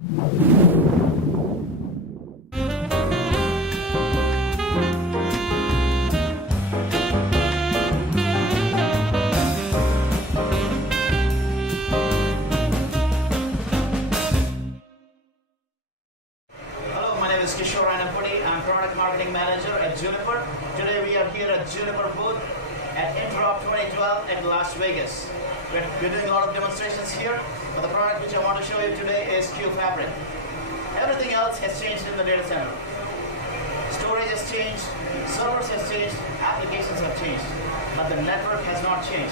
I'm Product Marketing Manager at Juniper. Today we are here at Juniper booth at INTEROP 2012 at Las Vegas. We're doing a lot of demonstrations here, but the product which I want to show you today is Qfabric. Everything else has changed in the data center. Storage has changed, servers has changed, applications have changed, but the network has not changed.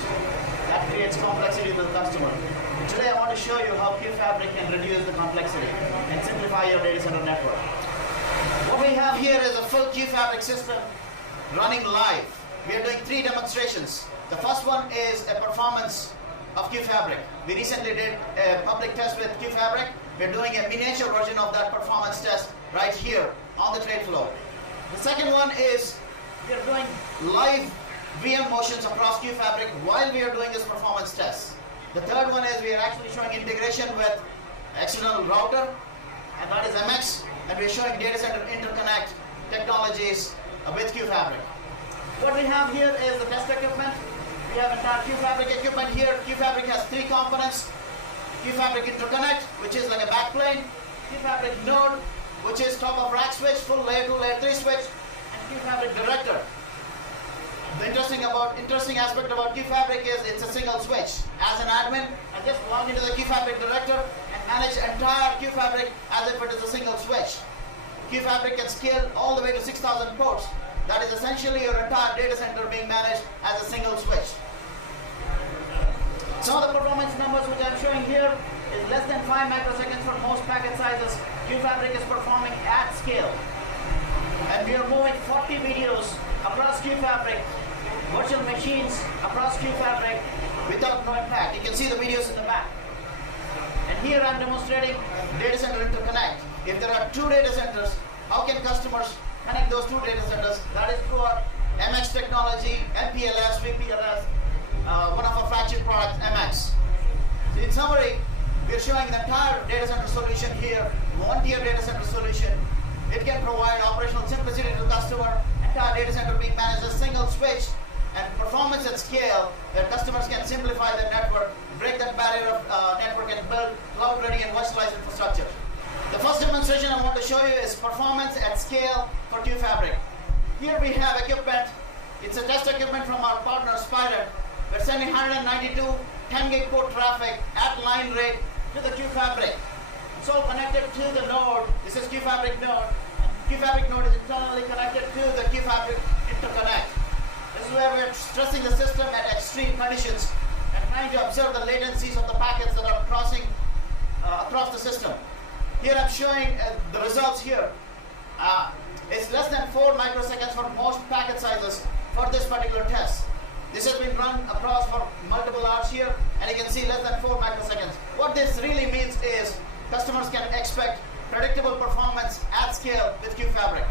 That creates complexity to the customer. Today I want to show you how Qfabric can reduce the complexity and simplify your data center network. What we have here is a full Qfabric system running live. We are doing 3 demonstrations. The first one is a performance of Qfabric. We recently did a public test with Qfabric. We're doing a miniature version of that performance test right here on the trade floor. The second one is we're doing live VM motions across Qfabric while we are doing this performance test. The third one is we are actually showing integration with external router, and that is MX. And we're showing data center interconnect technologies with Qfabric. What we have here is the test equipment. We have entire Qfabric equipment here. Qfabric has 3 components. Qfabric interconnect, which is like a backplane. Qfabric node, which is top of rack switch, full layer 2, layer 3 switch, and Qfabric director. The interesting aspect about Qfabric is it's a single switch. As an admin, I just log into the Qfabric director and manage entire Qfabric as if it is a single switch. Qfabric can scale all the way to 6,000 ports. That is essentially your entire data center being managed as a single switch. Some of the performance numbers which I'm showing here is less than 5 microseconds for most packet sizes. Qfabric is performing at scale. And we are moving 40 videos across Qfabric, virtual machines across Qfabric without no impact. You can see the videos in the back. And here I'm demonstrating data center interconnect. If there are 2 data centers, how can customers connect those 2 data centers? That is through our MX technology, MPLS, VPLS, one of our flagship products, MX. So in summary, we're showing the entire data center solution here, one-tier data center solution. It can provide operational simplicity to the customer, entire data center being managed as a single switch, and performance at scale where customers can simplify their network, break that barrier of network, and build cloud-ready and virtualized infrastructure. The first demonstration I want to show you is performance at scale for Qfabric. Here we have equipment. It's a test equipment from our partner Spider. We're sending 192 10 gig port traffic at line rate to the Qfabric. It's all connected to the node. This is Qfabric node. And Qfabric node is internally connected to the Qfabric interconnect. This is where we're stressing the system at extreme conditions and trying to observe the latencies of the packets that are crossing across the system. Here I'm showing the results here. It's less than 4 microseconds for most packet sizes for this particular test. This has been run across for multiple hours here, and you can see less than 4 microseconds. What this really means is customers can expect predictable performance at scale with Qfabric.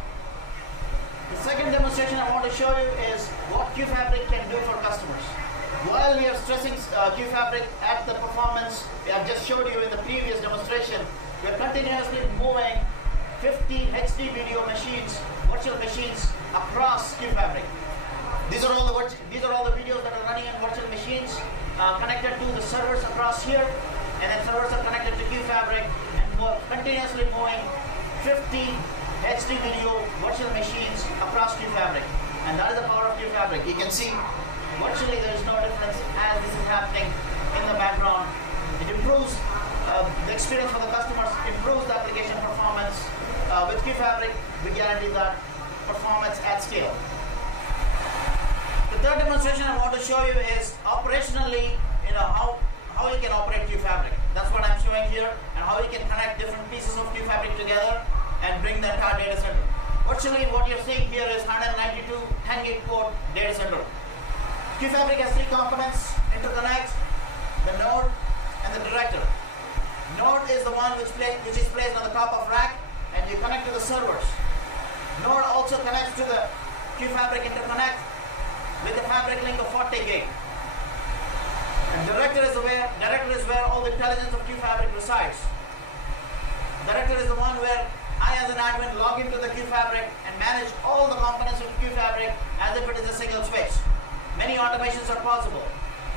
The second demonstration I want to show you is what Qfabric can do for customers. While we are stressing Qfabric at the performance I have just showed you in the previous demonstration, we are continuously moving 50 HD video machines, virtual machines across Qfabric. These are all the videos that are running on virtual machines connected to the servers across here, and then servers are connected to Qfabric, and we're continuously moving 50 HD video virtual machines across Qfabric. And that is the power of Qfabric. You can see virtually there is no difference as this is happening in the background. It improves the experience for the customers, improves the application performance. With Qfabric, we guarantee that performance at scale. The third demonstration I want to show you is operationally, how you can operate Qfabric. That's what I'm showing here, and how you can connect different pieces of Qfabric together and bring the entire data center. Virtually, what you're seeing here is 192 10 gig port data center. Qfabric has 3 components: interconnect, the node, and the director. Node is the one which is placed on the top of rack, and you connect to the servers. Node also connects to the Qfabric interconnect with a fabric link of 40 gig. And director is where all the intelligence of Qfabric resides. Director is the one where I as an admin log into the Qfabric and manage all the components of Qfabric as if it is a single switch. Many automations are possible.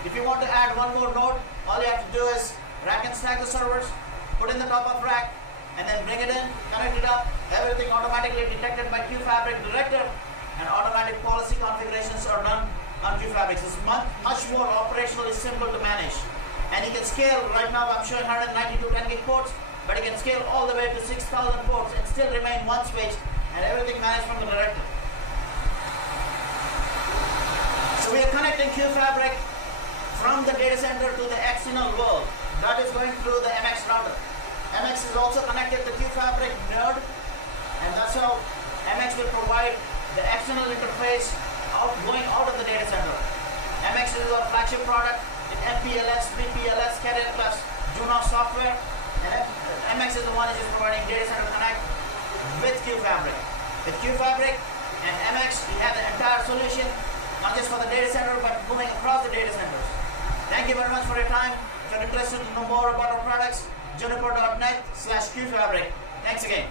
If you want to add one more node, all you have to do is rack and stack the servers, put in the top of rack, and then bring it in, connect it up, everything automatically detected by Qfabric Director, and automatic policy configurations are done on Qfabric. It's much more operationally simple to manage. And you can scale, right now I'm showing 192 10 gig ports, but you can scale all the way to 6,000 ports and still remain one switch and everything managed from the director. So we are connecting Qfabric from the data center to the external world. That is going through the MX router. MX is also connected to Qfabric node, and that's how MX will provide the external interface going out of the data center. MX is our flagship product with MPLS, VPLS, Carrier Plus, Juno software, and MX is the one that is providing data center connect with Qfabric. With Qfabric and MX, we have the entire solution, not just for the data center, but moving across the data centers. Thank you very much for your time. If you're interested to know more about our products, juniper.net/Qfabric. Thanks again.